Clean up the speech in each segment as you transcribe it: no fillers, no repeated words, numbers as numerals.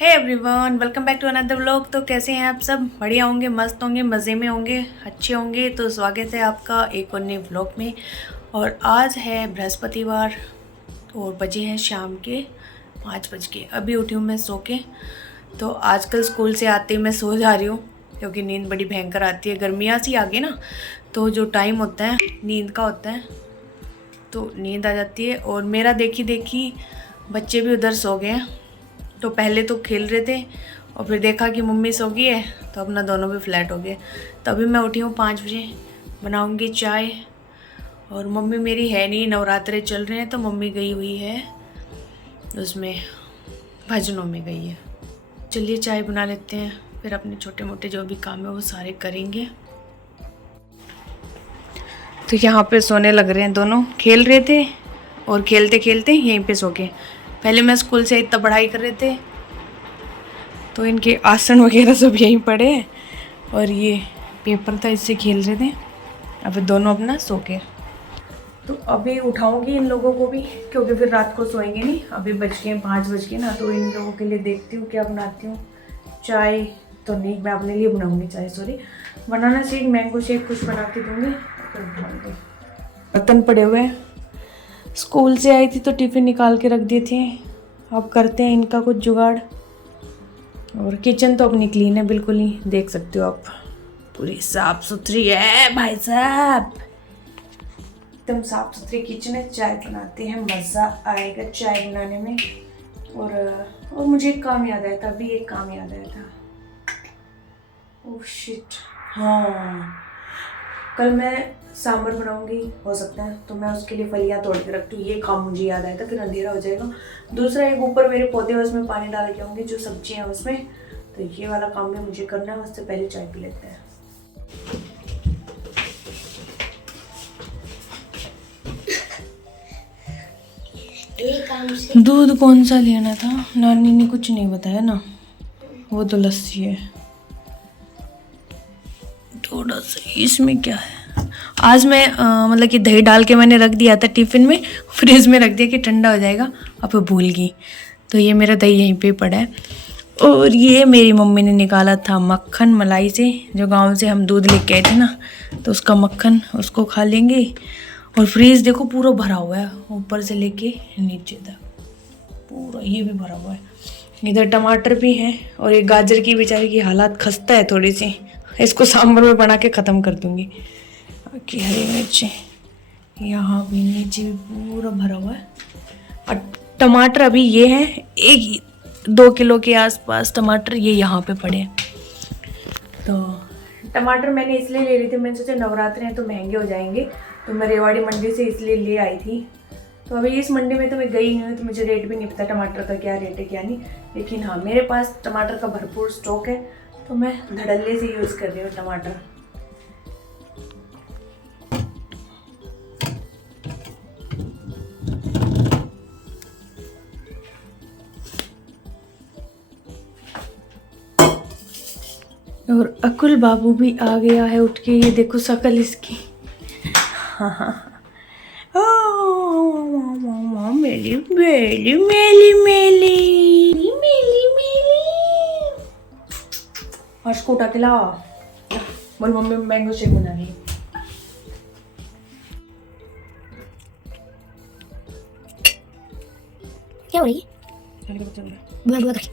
Hey everyone, welcome back to another vlog. तो कैसे हैं आप सब? बढ़िया होंगे, मस्त होंगे, मज़े में होंगे, अच्छे होंगे। तो स्वागत है आपका एक और नए व्लॉग में। और आज है बृहस्पतिवार और बजे हैं शाम के 5 बज के। अभी उठी हूँ मैं सो के। तो आजकल स्कूल से आते ही मैं सो जा रही हूँ क्योंकि नींद बड़ी भयंकर आती है। गर्मियाँ सी आ गई ना, तो जो टाइम होता है नींद का होता है तो नींद आ जाती है। और मेरा देखी देखी बच्चे भी उधर सो गए हैं। तो पहले तो खेल रहे थे और फिर देखा कि मम्मी सो गई है तो अपना दोनों भी फ्लैट हो गए। तभी मैं उठी हूँ 5 बजे, बनाऊँगी चाय। और मम्मी मेरी है नहीं, नवरात्रे चल रहे हैं तो मम्मी गई हुई है उसमें, भजनों में गई है। चलिए चाय बना लेते हैं, फिर अपने छोटे मोटे जो भी काम है वो सारे करेंगे। तो यहाँ पे सोने लग रहे हैं दोनों, खेल रहे थे और खेलते खेलते यहीं पे सो गए। पहले मैं स्कूल से इतना पढ़ाई कर रहे थे तो इनके आसन वगैरह सब यहीं पड़े हैं और ये पेपर था इससे खेल रहे थे। अब दोनों अपना सो के, तो अभी उठाऊंगी इन लोगों को भी क्योंकि फिर रात को सोएंगे नहीं। अभी बज गए 5 बज के ना, तो इन लोगों के लिए देखती हूँ क्या बनाती हूँ। चाय तो नहीं, मैं अपने लिए बनाऊँगी चाय, sorry banana shake, mango shake कुछ बना के दूँगी। बर्तन पड़े हुए हैं, स्कूल से आई थी तो टिफ़िन निकाल के रख दिए थे। अब करते हैं इनका कुछ जुगाड़। और किचन तो अपनी क्लीन है बिल्कुल ही, देख सकते हो आप, पूरी साफ़ सुथरी है भाई साहब, एकदम साफ़ सुथरी किचन है। चाय बनाते हैं, मज़ा आएगा चाय बनाने में। और मुझे एक काम याद आया था, अभी एक काम याद आया था। ओह शिट, हाँ कल मैं सांभर बनाऊंगी, हो सकता है तो मैं उसके लिए फलियाँ तोड़ के रखती हूँ। ये काम मुझे याद आया था, फिर अंधेरा हो जाएगा। दूसरा एक ऊपर मेरे पौधे हैं उसमें पानी डाल के आऊँगी, जो सब्जियाँ हैं उसमें, तो ये वाला काम भी मुझे करना है। उससे पहले चाय पी लेते हैं। दूध कौन सा लेना था, नानी ने कुछ नहीं बताया ना, वो तो लस्सी है। थोड़ा सा इसमें क्या है, आज मैं मतलब कि दही डाल के मैंने रख दिया था टिफ़िन में, फ्रिज में रख दिया कि ठंडा हो जाएगा। अब भूल गई, तो ये मेरा दही यहीं पे पड़ा है। और ये मेरी मम्मी ने निकाला था मक्खन मलाई से, जो गांव से हम दूध लेके आए थे ना, तो उसका मक्खन, उसको खा लेंगे। और फ्रिज देखो पूरा भरा हुआ है, ऊपर से लेके नीचे तक पूरा, ये भी भरा हुआ है। इधर टमाटर भी हैं और एक गाजर की बेचारी की हालात खस्ता है थोड़ी सी, इसको सांभर में बना के ख़त्म कर दूँगी। बाकी हरी मिर्ची यहाँ भी नीचे भी पूरा भरा हुआ है। और टमाटर अभी ये हैं 1-2 किलो के आसपास टमाटर ये यहाँ पे पड़े हैं। तो टमाटर मैंने इसलिए ले रही थी, मैंने सोचा नवरात्रे हैं तो महंगे हो जाएंगे, तो मैं रेवाड़ी मंडी से इसलिए ले आई थी। तो अभी इस मंडी में तो मैं गई नहीं हूँ, तो मुझे रेट भी नहीं पता टमाटर का क्या रेट है क्या नहीं। लेकिन हाँ, मेरे पास टमाटर का भरपूर स्टॉक है, तो मैं धड़ल्ले से यूज़ कर रही हूँ टमाटर। और अकुल बाबू भी आ गया है उठ के, ये देखो शक्ल इसकी। हाँ हाँ, मेली मेली मेली मेली मेली मेली, हर्ष को उठा के ला, बोल मम्मी मैंगो शेक बना रही है। क्या हो रही है? बुआ बुआ कर।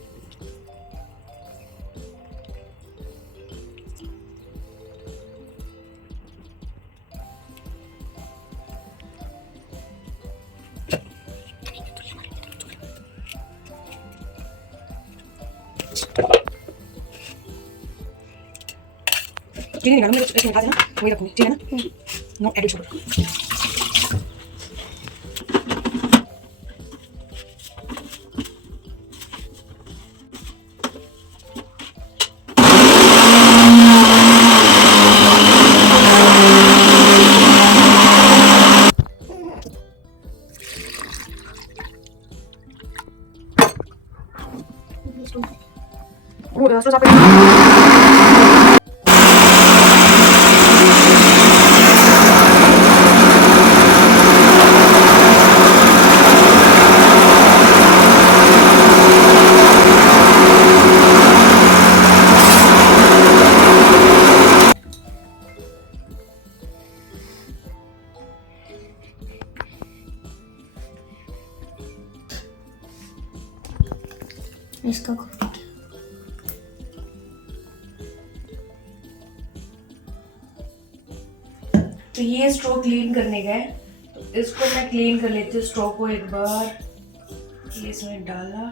चीनी निकालो, मेरे इसमें खा देना, वही रखूंगी, ठीक है ना? No added sugar. इसका खोल। तो ये स्ट्रो क्लीन करने का है, तो इसको मैं क्लीन कर लेती हूँ स्ट्रो को एक बार। ये इसमें डाला,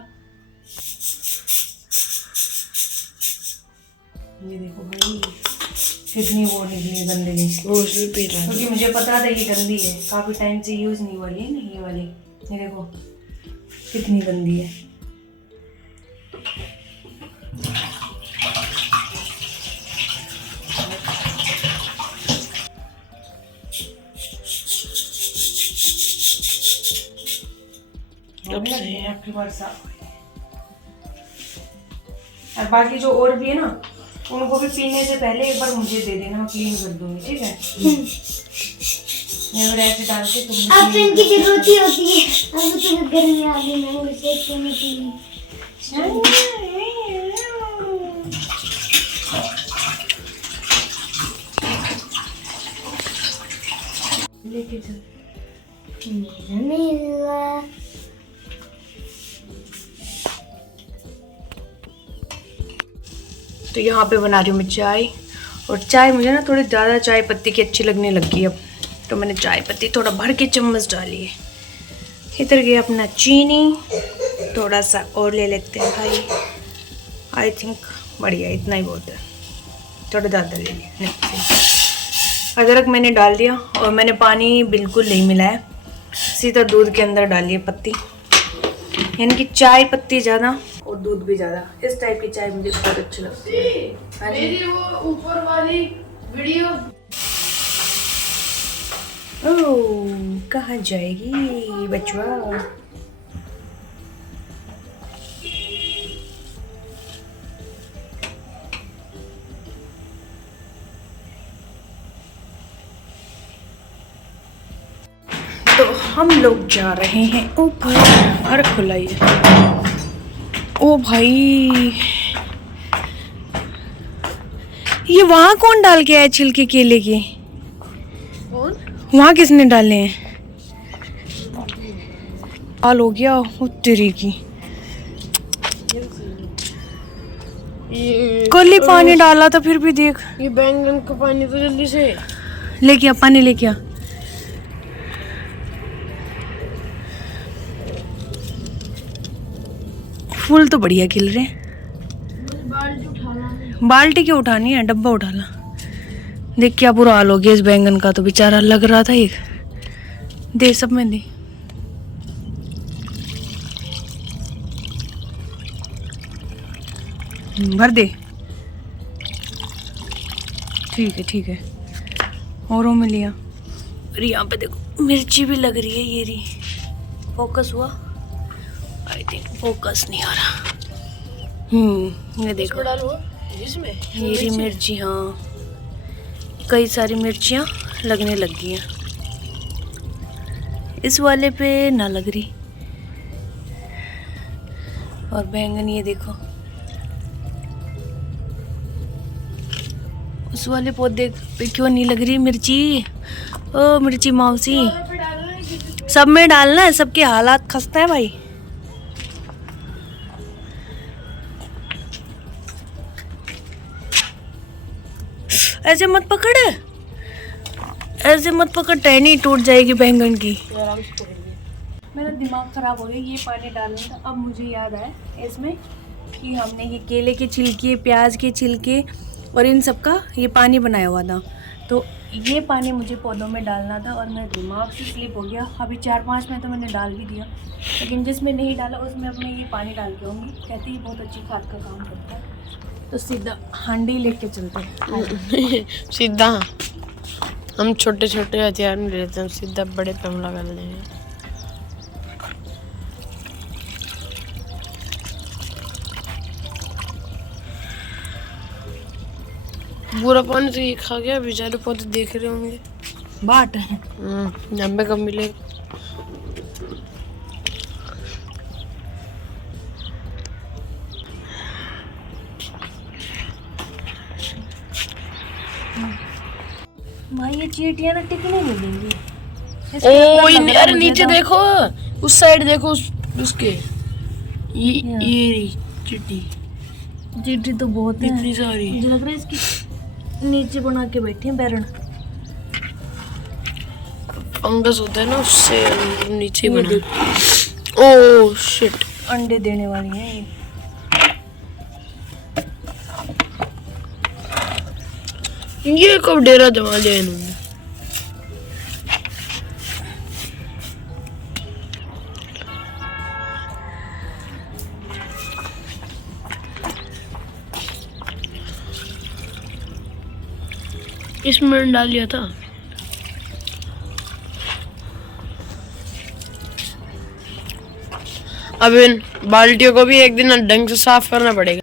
ये देखो भाई कितनी वो निकली गंदगी, क्योंकि मुझे पता था ये गंदी है, काफी टाइम से यूज नहीं वाली है ना ये वाली। ये देखो कितनी गंदी है। और बाकी जो और भी है ना, उनको भी पीने से पहले एक बार मुझे दे देना, मैं क्लीन कर दूंगी, ठीक है? ऐसे डाल के तुम अब इनकी जरूरत ही होती है। अब तो गर्मी आ गई, मैंगो शेक पीने की। लेके चल। तो यहाँ पे बना रही हूँ मैं चाय, और चाय मुझे ना थोड़ी ज़्यादा चाय पत्ती की अच्छी लगने लगी अब, तो मैंने चाय पत्ती थोड़ा भर के चम्मच डाली है। इधर गया अपना चीनी, थोड़ा सा और ले लेते हैं भाई। आई थिंक बढ़िया, इतना ही बहुत है, थोड़ा ज़्यादा ले लिया नहीं। अदरक मैंने डाल दिया, और मैंने पानी बिल्कुल नहीं मिलाया, सीधा दूध के अंदर डालिए पत्ती, यानी कि चाय पत्ती ज़्यादा और दूध भी ज़्यादा। इस टाइप की चाय मुझे बहुत अच्छी लगती है। मेरी वो ऊपर वाली वीडियो ओह, कहाँ जाएगी बचवा? तो हम लोग जा रहे हैं ऊपर। अरे खुला ही है। ओ भाई, ये वहाँ कौन डाल के आया छिलके केले के? कौन? वहाँ किसने डाले हैं? हाल हो गया वो तेरी की। ये कल ही पानी डाला था, फिर भी देख। ये बैंगन का पानी तो जल्दी से लेके आ, पानी लेके आ। फूल तो बढ़िया खिल रहे हैं। बाल्टी उठाना है। बाल्टी क्यों उठानी है, डब्बा उठा ला। देख क्या बुरा हाल हो गया इस बैंगन का, तो बेचारा लग रहा था एक। दे सब में दे। भर दे। ठीक है ठीक है, औरों में लिया। और यहाँ पे देखो मिर्ची भी लग रही है, ये रही। फोकस हुआ? आई थिंक फोकस नहीं आ रहा। ये देखो इसमें ये रही मिर्ची। हाँ, कई सारी मिर्चियाँ लगने लग गई हैं। इस वाले पे ना लग रही। और बैंगन ये देखो, उस वाले पौधे पे क्यों नहीं लग रही मिर्ची? ओ मिर्ची मौसी, सब में डालना है, सबके हालात खस्ता है भाई। ऐसे मत पकड़, ऐसे मत पकड़, टहनी टूट जाएगी बैंगन की। मेरा दिमाग खराब हो गया ये पानी डालने का। अब मुझे याद आया इसमें कि हमने ये केले के छिलके, प्याज के छिलके और इन सब का ये पानी बनाया हुआ था, तो ये पानी मुझे पौधों में डालना था, और मेरे दिमाग से स्लिप हो गया। अभी 4-5 में तो मैंने डाल भी दिया, लेकिन जिसमें नहीं डाला उसमें अब मैं ये पानी डाल के आऊँगी। कहती है बहुत अच्छी खाद का काम करता है। तो सीधा हांडी लेके चलते हैं। सीधा हम छोटे छोटे हथियार नहीं लेते हैं, सीधा बड़े पे हमला कर लेंगे। पूरा पानी तो ये खा गया, बेचारे पौधे देख रहे होंगे। बाट जब कब मिले। भाई ये चींटियां ना टिकने नहीं देंगी। ओ यार नीचे देखो, उस साइड देखो, उसके ये चिट्टी चीटी तो बहुत है, इतनी सारी। मुझे लग रहा है इसकी नीचे बना के बैठी है बैरन। फंगस होता है ना, उससे नीचे बना। ओह शिट, अंडे देने वाली है ये। ये कब डेरा जमा लिया इन्होंने। इसमें डाल लिया था। अब इन बाल्टियों को भी एक दिन ढंग से साफ करना पड़ेगा।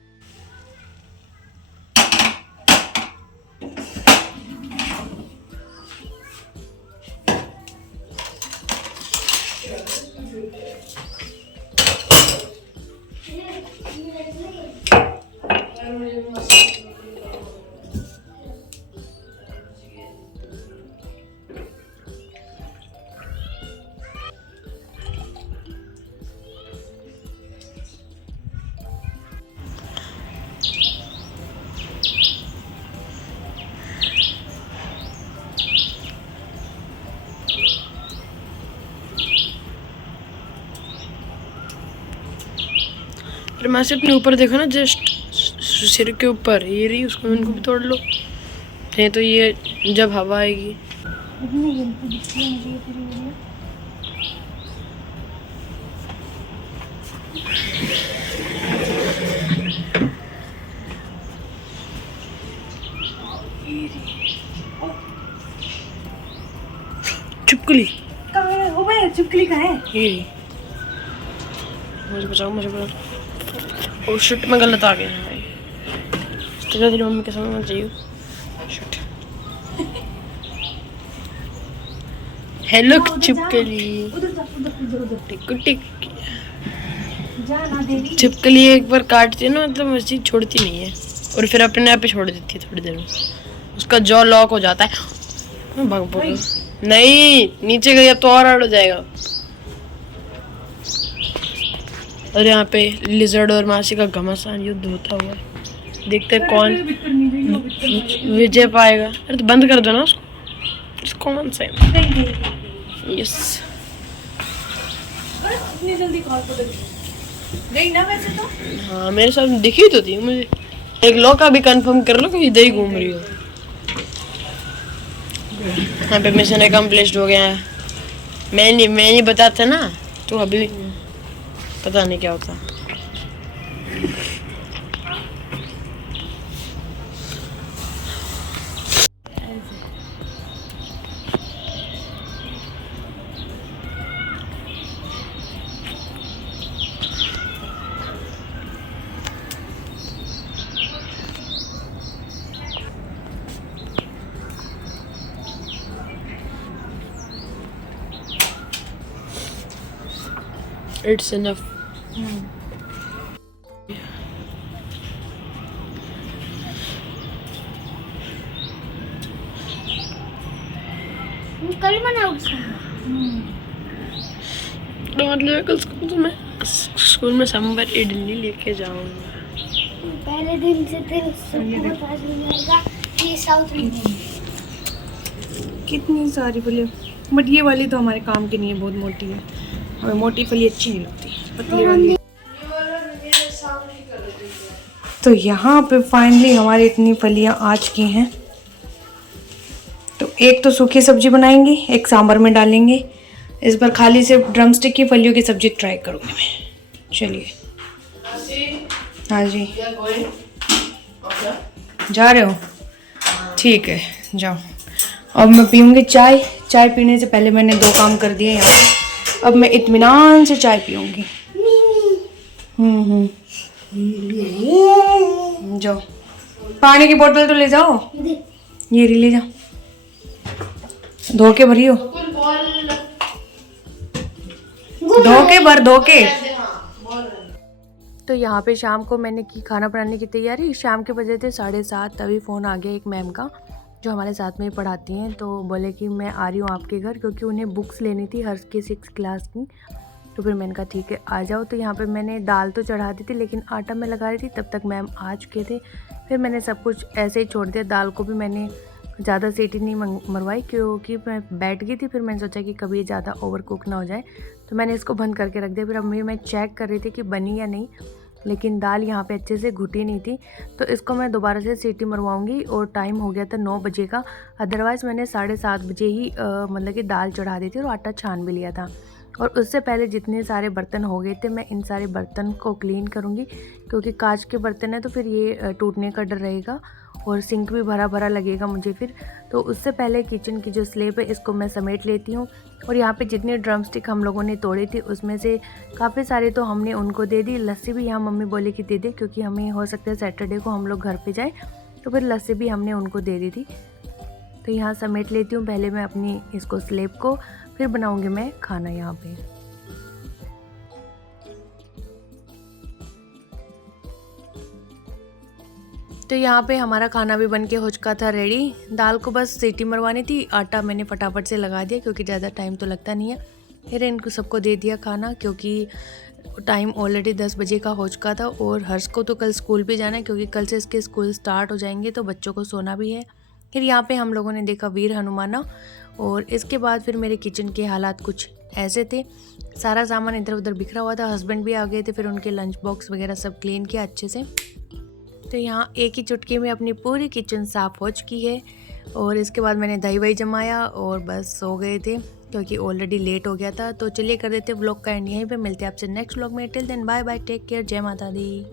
फिर मैं से अपने ऊपर देखो ना, जस्ट सिर के ऊपर ये रही, उसको इनको भी तोड़ लो, नहीं तो ये जब हवा आएगी। चुपकली कहाँ है? ओ भाई चुपकली कहाँ है? ये रही। मुझे बचाओ, मुझे बचाओ। ओ शिट, मैं गलत आ गया भाई। तेरा तेरी मम्मी के सामने मत जाइयो। शिट। हेलो चुपकली। उधर जा, उधर। टिक टिक। जा ना देवी। छिपकली एक बार काटती है ना, मतलब वैसे छोड़ती नहीं है, और फिर अपने आप ही छोड़ देती है थोड़ी देर में। उसका जॉ लॉक हो जाता है। भाग भाग। नहीं, नीचे गई अब तो और हार्ड हो जाएगा। और यहाँ पे लिजर्ड और मासी का घमासान युद्ध होता हुआ है। देखते हैं कौन विजय पाएगा। अरे तो बंद कर दो ना उसको। कौन सा यस। इतनी जल्दी कॉल को गई ना वैसे तो। हाँ मेरे साथ दिखी तो थी मुझे। एक लो का भी कंफर्म कर लो कि इधर ही घूम रही हो। यहाँ पे मिशन अकम्प्लिश्ड हो गया है। मैं नहीं बताता ना, तो अभी पता नहीं क्या होता। It's enough. कल मनाओ मतलब कल स्कूल में समर इडली लेके जाऊंगा। पहले दिन से तेरे सबको पता चल जाएगा ये साउथ इंडियन। कितनी सारी फली, बट ये वाली तो हमारे काम की नहीं है, बहुत मोटी है। हमें मोटी फली अच्छी नहीं लगती, पतली वाली। तो यहाँ पे फाइनली हमारी इतनी फलियाँ आ चुकी हैं। तो एक तो सूखी सब्जी बनाएंगे, एक सांभर में डालेंगे। इस बार खाली सिर्फ ड्रमस्टिक की फलियों की सब्जी ट्राई करूँगी मैं। चलिए। हाँ जी, जा रहे हो? ठीक है, जाओ। अब मैं पीऊँगी चाय। चाय पीने से पहले मैंने 2 काम कर दिए यहाँ पे। अब मैं इत्मीनान से चाय पीऊँगी। जाओ, पानी की बोतल तो ले जाओ। ये रही, ले जाओ। धो के भरी हो, धो के। तो यहाँ पे शाम को मैंने की खाना बनाने की तैयारी। शाम के बजे थे 7:30, तभी फ़ोन आ गया एक मैम का जो हमारे साथ में ही पढ़ाती हैं। तो बोले कि मैं आ रही हूँ आपके घर, क्योंकि उन्हें बुक्स लेनी थी हर्ष की 6th क्लास की। तो फिर मैंने कहा ठीक है आ जाओ। तो यहाँ पे मैंने दाल तो चढ़ा दी थी लेकिन आटा मैं लगा रही थी, तब तक मैम आ चुके थे। फिर मैंने सब कुछ ऐसे ही छोड़ दिया। दाल को भी मैंने ज़्यादा सीटी नहीं मरवाई क्योंकि मैं बैठ गई थी। फिर मैंने सोचा कि कभी ये ज़्यादा ओवर कुक ना हो जाए, तो मैंने इसको बंद करके रख दिया। फिर अम्मी मैं चेक कर रही थी कि बनी या नहीं, लेकिन दाल यहाँ पे अच्छे से घुटी नहीं थी। तो इसको मैं दोबारा से सीटी मरवाऊंगी और टाइम हो गया था 9 बजे का। अदरवाइज़ मैंने 7:30 बजे ही मतलब कि दाल चढ़ा दी थी और आटा छान भी लिया था। और उससे पहले जितने सारे बर्तन हो गए थे मैं इन सारे बर्तन को क्लीन करूँगी, क्योंकि कांच के बर्तन है तो फिर ये टूटने का डर रहेगा और सिंक भी भरा भरा लगेगा मुझे फिर। तो उससे पहले किचन की जो स्लेब है इसको मैं समेट लेती हूँ। और यहाँ पे जितनी ड्रम स्टिक हम लोगों ने तोड़ी थी उसमें से काफ़ी सारे तो हमने उनको दे दी। लस्सी भी यहाँ मम्मी बोली कि दे दे, क्योंकि हमें हो सकता है सैटरडे को हम लोग घर पे जाए, तो फिर लस्सी भी हमने उनको दे दी थी। तो यहाँ समेट लेती हूँ पहले मैं अपनी इसको स्लेब को, फिर बनाऊँगी मैं खाना यहाँ पे। तो यहाँ पे हमारा खाना भी बन के हो चुका था रेडी। दाल को बस सीटी मरवानी थी, आटा मैंने फटाफट से लगा दिया क्योंकि ज़्यादा टाइम तो लगता नहीं है। फिर इनको सबको दे दिया खाना, क्योंकि टाइम ऑलरेडी 10 बजे का हो चुका था। और हर्ष को तो कल स्कूल भी जाना है, क्योंकि कल से इसके स्कूल स्टार्ट हो जाएंगे, तो बच्चों को सोना भी है। फिर यहाँ पे हम लोगों ने देखा वीर हनुमाना। और इसके बाद फिर मेरे किचन के हालात कुछ ऐसे थे, सारा सामान इधर उधर बिखरा हुआ था। हस्बैंड भी आ गए थे, फिर उनके लंच बॉक्स वगैरह सब क्लीन किया अच्छे से। तो यहाँ एक ही चुटकी में अपनी पूरी किचन साफ़ हो चुकी है। और इसके बाद मैंने दही वही जमाया और बस सो गए थे क्योंकि ऑलरेडी लेट हो गया था। तो चलिए कर देते व्लॉग का एंड। यहीं पे मिलते हैं आपसे नेक्स्ट व्लॉग में। Till then bye bye, take care, जय माता दी।